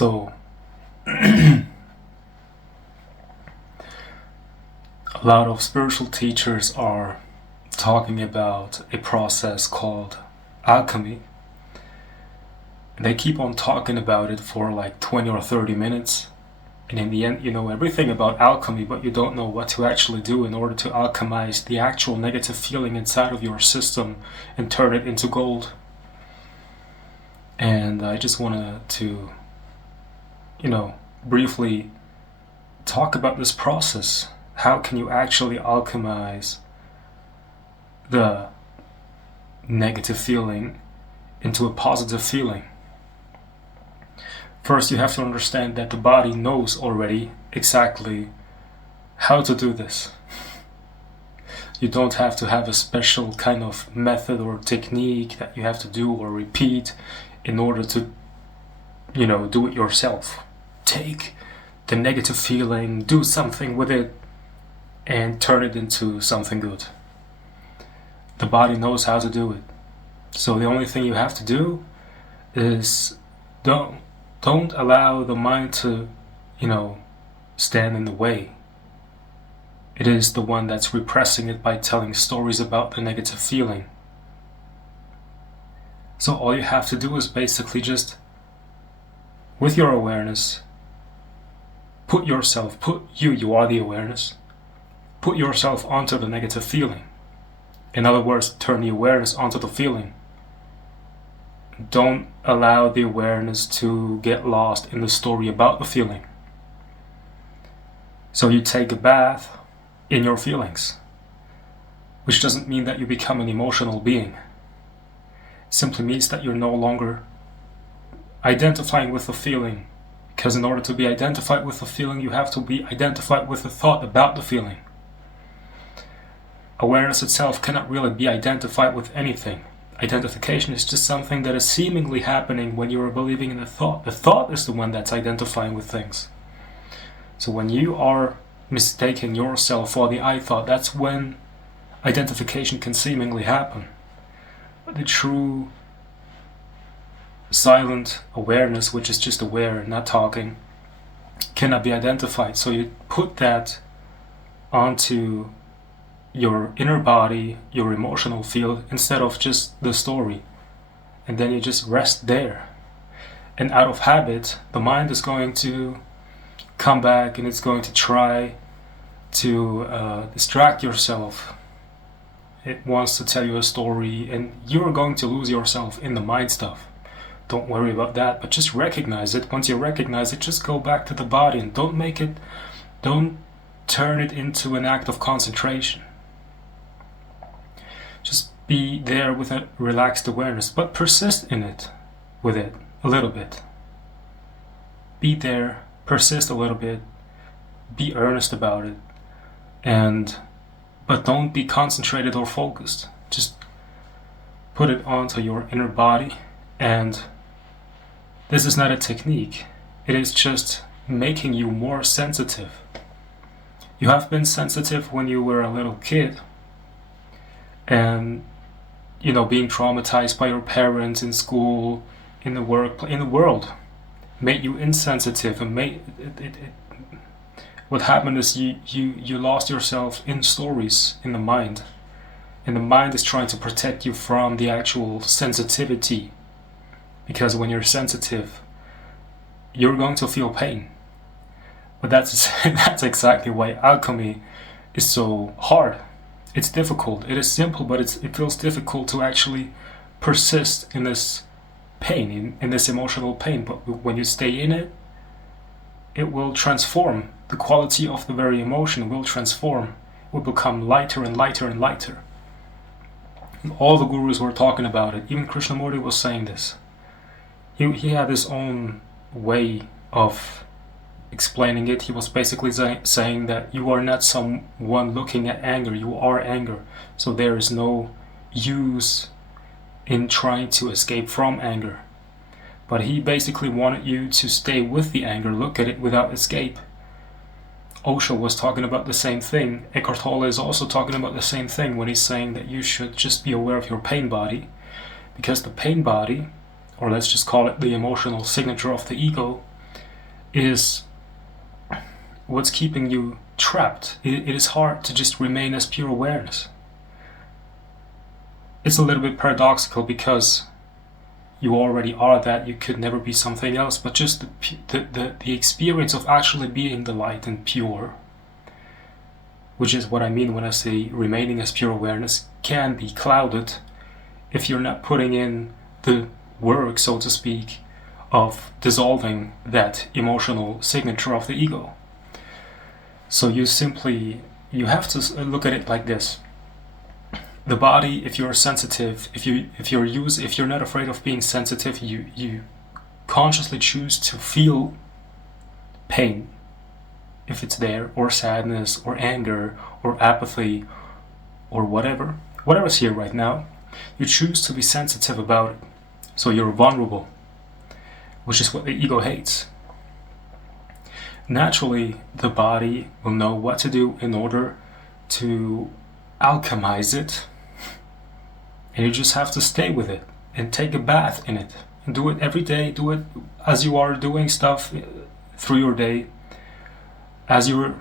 So, a lot of spiritual teachers are talking about a process called alchemy. They keep on talking about it for like 20 or 30 minutes. And in the end, you know everything about alchemy, but you don't know what to actually do in order to alchemize the actual negative feeling inside of your system and turn it into gold. And I just wanted to, briefly talk about this process. How can you actually alchemize the negative feeling into a positive feeling? First, you have to understand that the body knows already exactly how to do this. You don't have to have a special kind of method or technique that you have to do or repeat in order to, do it yourself. Take the negative feeling, do something with it, and turn it into something good. The body knows how to do it. So the only thing you have to do is don't allow the mind to, stand in the way. It is the one that's repressing it by telling stories about the negative feeling. So all you have to do is basically just, with your awareness, you are the awareness, put yourself onto the negative feeling. In other words, turn the awareness onto the feeling. Don't allow the awareness to get lost in the story about the feeling. So you take a bath in your feelings, which doesn't mean that you become an emotional being. It simply means that you're no longer identifying with the feeling, because in order to be identified with the feeling, you have to be identified with the thought about the feeling. Awareness itself cannot really be identified with anything. Identification is just something that is seemingly happening when you are believing in a thought. The thought is the one that's identifying with things. So when you are mistaking yourself for the I thought, that's when identification can seemingly happen. But the true silent awareness, which is just aware, not talking, cannot be identified. So you put that onto your inner body, your emotional field, instead of just the story. And then you just rest there. And out of habit, the mind is going to come back and it's going to try to distract yourself. It wants to tell you a story and you're going to lose yourself in the mind stuff. Don't worry about that, but just recognize it. Once you recognize it, just go back to the body and don't turn it into an act of concentration. Just be there with a relaxed awareness, but persist in it, with it, a little bit. Be there, persist a little bit, be earnest about it, but don't be concentrated or focused. Just put it onto your inner body, and this is not a technique. It is just making you more sensitive. You have been sensitive when you were a little kid, and being traumatized by your parents in school, in the world, made you insensitive, and what happened is you lost yourself in stories in the mind, and the mind is trying to protect you from the actual sensitivity, because when you're sensitive, you're going to feel pain. But that's exactly why alchemy is so hard. It's difficult. It is simple, but it feels difficult to actually persist in this pain, in this emotional pain. But when you stay in it, it will transform. The quality of the very emotion will transform. It will become lighter and lighter and lighter. And all the gurus were talking about it. Even Krishnamurti was saying this. He had his own way of explaining it. He was basically saying that you are not someone looking at anger, you are anger. So there is no use in trying to escape from anger. But he basically wanted you to stay with the anger, look at it without escape. Osho was talking about the same thing. Eckhart Tolle is also talking about the same thing when he's saying that you should just be aware of your pain body, because the pain body, or let's just call it the emotional signature of the ego, is what's keeping you trapped. It is hard to just remain as pure awareness. It's a little bit paradoxical because you already are that, you could never be something else, but just the experience of actually being the light and pure, which is what I mean when I say remaining as pure awareness, can be clouded if you're not putting in the work, so to speak, of dissolving that emotional signature of the ego. So you have to look at it like this. The body, if you're sensitive, if you're not afraid of being sensitive, you consciously choose to feel pain, if it's there, or sadness, or anger, or apathy, or whatever's here right now. You choose to be sensitive about it. So you're vulnerable, which is what the ego hates. Naturally, the body will know what to do in order to alchemize it, and you just have to stay with it and take a bath in it and do it every day. Do it as you are doing stuff through your day, as you're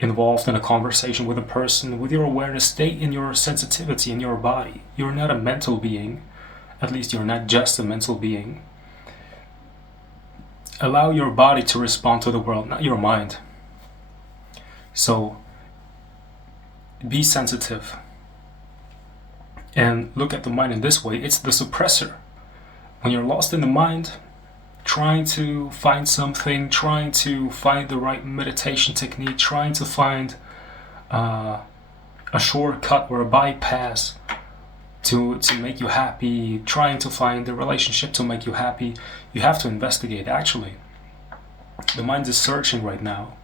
involved in a conversation with a person. With your awareness, stay in your sensitivity in your body. You're not a mental being, at least you're not just a mental being. Allow your body to respond to the world, not your mind. So be sensitive and look at the mind in this way. It's the suppressor. When you're lost in the mind, trying to find something, trying to find the right meditation technique, trying to find a shortcut or a bypass to make you happy, trying to find a relationship to make you happy, you have to investigate. Actually, the mind is searching right now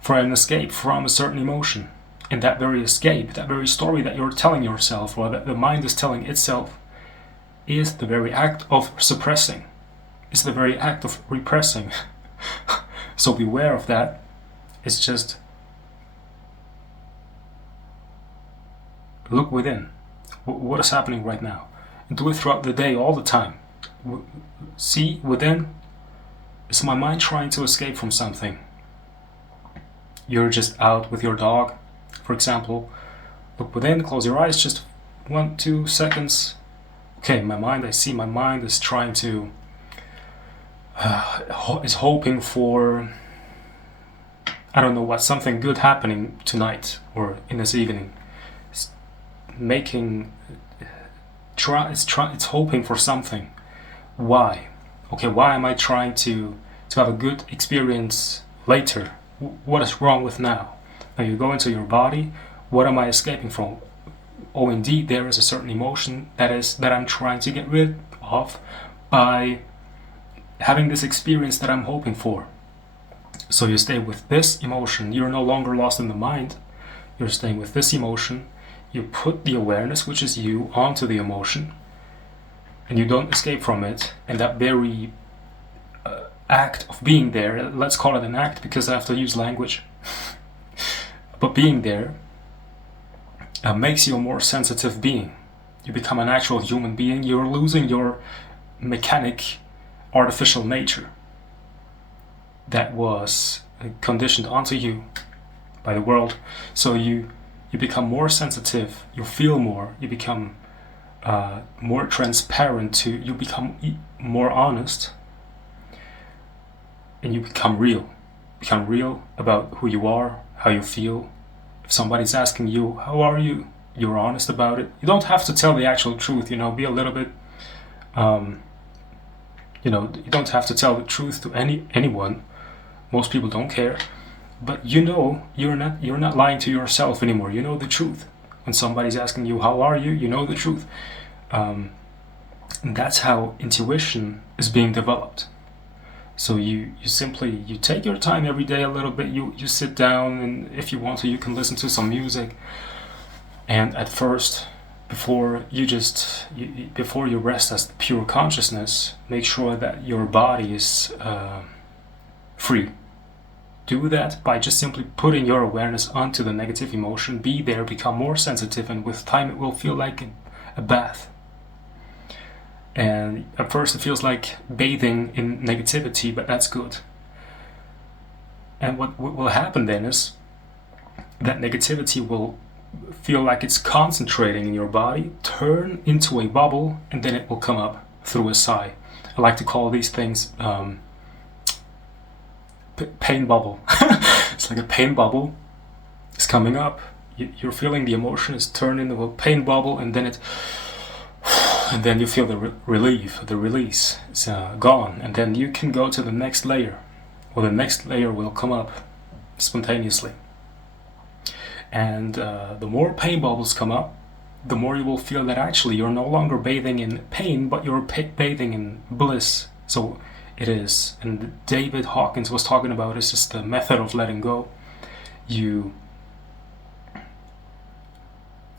for an escape from a certain emotion. And that very escape, that very story that you're telling yourself, or that the mind is telling itself, is the very act of suppressing. It's the very act of repressing. So beware of that. It's just look within. What is happening right now? And do it throughout the day, all the time. See within. Is my mind trying to escape from something? You're just out with your dog, for example. Look within, close your eyes, just 1-2 seconds. Okay, I see my mind is trying to, is hoping for, I don't know what, something good happening tonight or in this evening. It's hoping for something. Why? Okay, why am I trying to have a good experience later? What is wrong with now? Now you go into your body. What am I escaping from? Oh, indeed, there is a certain emotion that I'm trying to get rid of by having this experience that I'm hoping for. So you stay with this emotion. You're no longer lost in the mind. You're staying with this emotion. You put the awareness, which is you, onto the emotion, and you don't escape from it. And that very act of being there, let's call it an act because I have to use language, but being there makes you a more sensitive being. You become an actual human being. You're losing your mechanic, artificial nature that was conditioned onto you by the world. So you become more sensitive, you feel more, you become more transparent, you become more honest, and you become real. Become real about who you are, how you feel. If somebody's asking you, how are you? You're honest about it. You don't have to tell the actual truth, be a little bit, you don't have to tell the truth to anyone. Most people don't care. But you're not lying to yourself anymore. You know the truth. When somebody's asking you, how are you? You know the truth. And that's how intuition is being developed. So you take your time every day a little bit. You sit down, and if you want to, you can listen to some music. And at first, before you rest as pure consciousness, make sure that your body is free. Do that by just simply putting your awareness onto the negative emotion. Be there, become more sensitive, and with time it will feel like a bath. And at first it feels like bathing in negativity, but that's good. And what will happen then is that negativity will feel like it's concentrating in your body, turn into a bubble, and then it will come up through a sigh. I like to call these things pain bubble. It's like a pain bubble is coming up. You're feeling the emotion is turned into a pain bubble, and then you feel the relief, the release. It's gone, and then you can go to the next layer, or the next layer will come up spontaneously. And the more pain bubbles come up, the more you will feel that actually you're no longer bathing in pain, but you're bathing in bliss. So it is, and David Hawkins was talking about, it's just the method of letting go.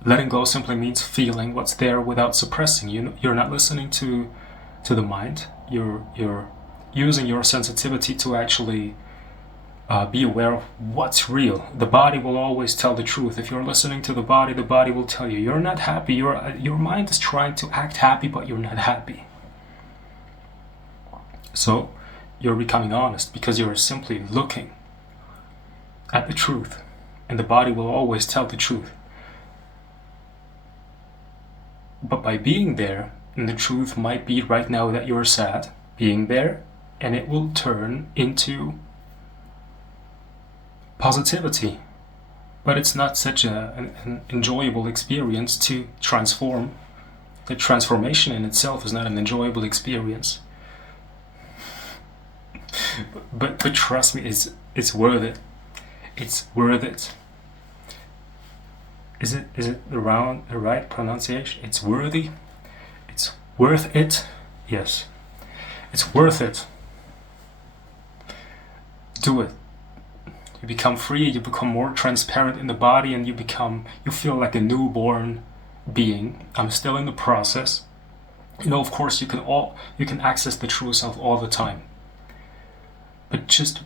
Letting go simply means feeling what's there without suppressing. You're not listening to the mind. You're using your sensitivity to actually be aware of what's real. The body will always tell the truth. If you're listening to the body will tell you you're not happy. Your mind is trying to act happy, but you're not happy. So you're becoming honest because you're simply looking at the truth, and the body will always tell the truth. But by being there, and the truth might be right now that you're sad, being there, and it will turn into positivity. But it's not such an enjoyable experience to transform. The transformation in itself is not an enjoyable experience. But trust me, it's worth it. It's worth it. Is it the right pronunciation? It's worthy. It's worth it. Yes, it's worth it. Do it. You become free. You become more transparent in the body, and you feel like a newborn being. I'm still in the process. Of course, you can access the true self all the time. But just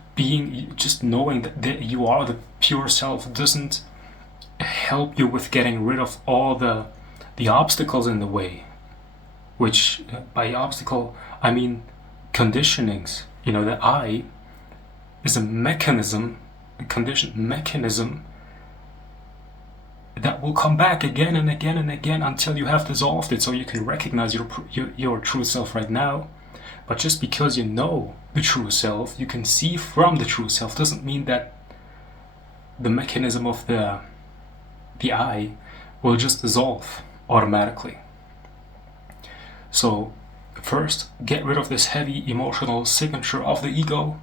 knowing that you are the pure self doesn't help you with getting rid of all the obstacles in the way. Which, by obstacle, I mean conditionings. The I is a mechanism, a conditioned mechanism that will come back again and again and again until you have dissolved it, so you can recognize your true self right now. But just because you know the true self, you can see from the true self, doesn't mean that the mechanism of the I will just dissolve automatically. So first, get rid of this heavy emotional signature of the ego,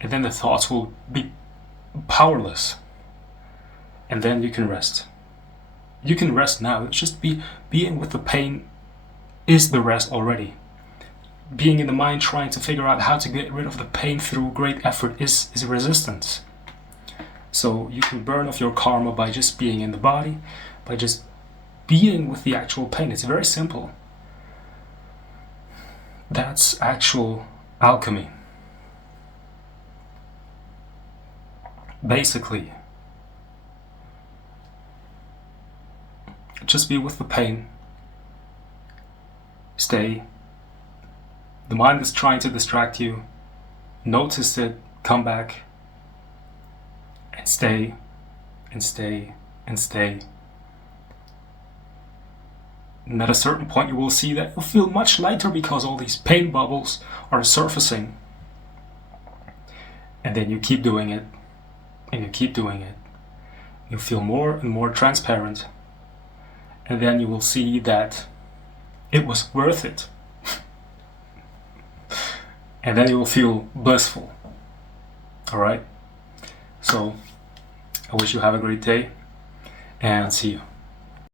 and then the thoughts will be powerless. And then you can rest. You can rest now. It's just being with the pain is the rest already. Being in the mind trying to figure out how to get rid of the pain through great effort is resistance. So you can burn off your karma by just being in the body, by just being with the actual pain. It's very simple. That's actual alchemy. Basically, just be with the pain. Stay. The mind is trying to distract you. Notice it, come back, and stay, and stay, and stay. And at a certain point you will see that you'll feel much lighter because all these pain bubbles are surfacing. And then you keep doing it, and you keep doing it. You feel more and more transparent. And then you will see that it was worth it. And then you will feel blissful. Alright? So, I wish you have a great day, and see you.